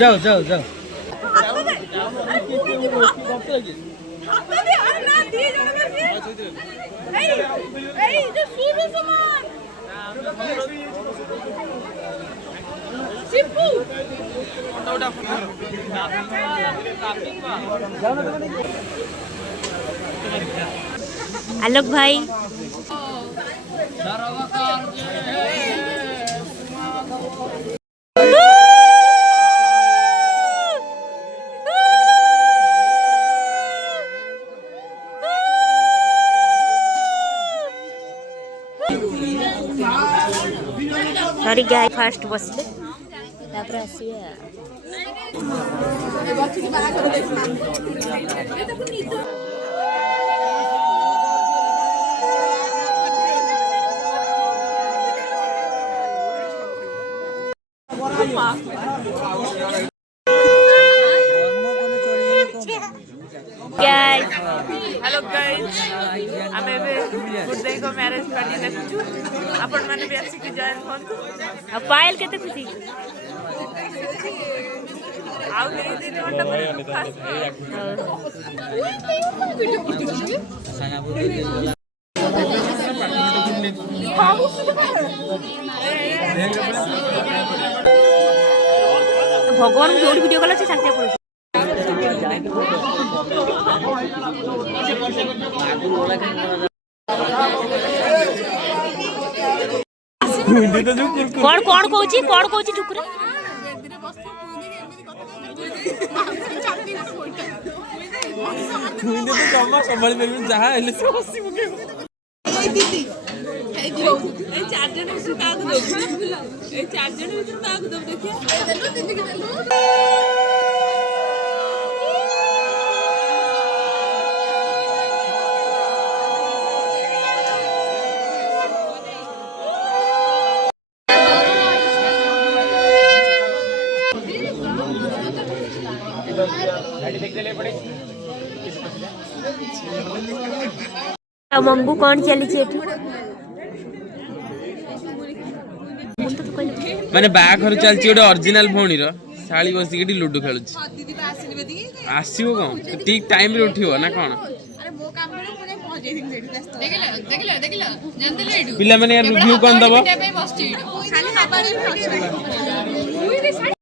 जाओ जाओ जाओ आलोक भाई सॉरी गाय फास्ट बसले तापर आसिया गाइस हेलो गाइस आमे गुड्डे को मैरिज पार्टी देखु अपन माने भी आसी के जॉइन होन अब पायल केते खुशी आउ नहीं दिन घंटा पर भगवान जोड़ी वीडियो कॉल से सांगते पड़ो कौन कौन कहूची टुकुरा जमा संभाल पार जहाँ मंगू कौन चली माने बाघर चलची गोटे ओरिजिनल भौणी शाली बसिक लुडो खेलुच आसो कौन ठीक टाइम रे उठियो ना कौन पिला माने रिव्यू कौन दबो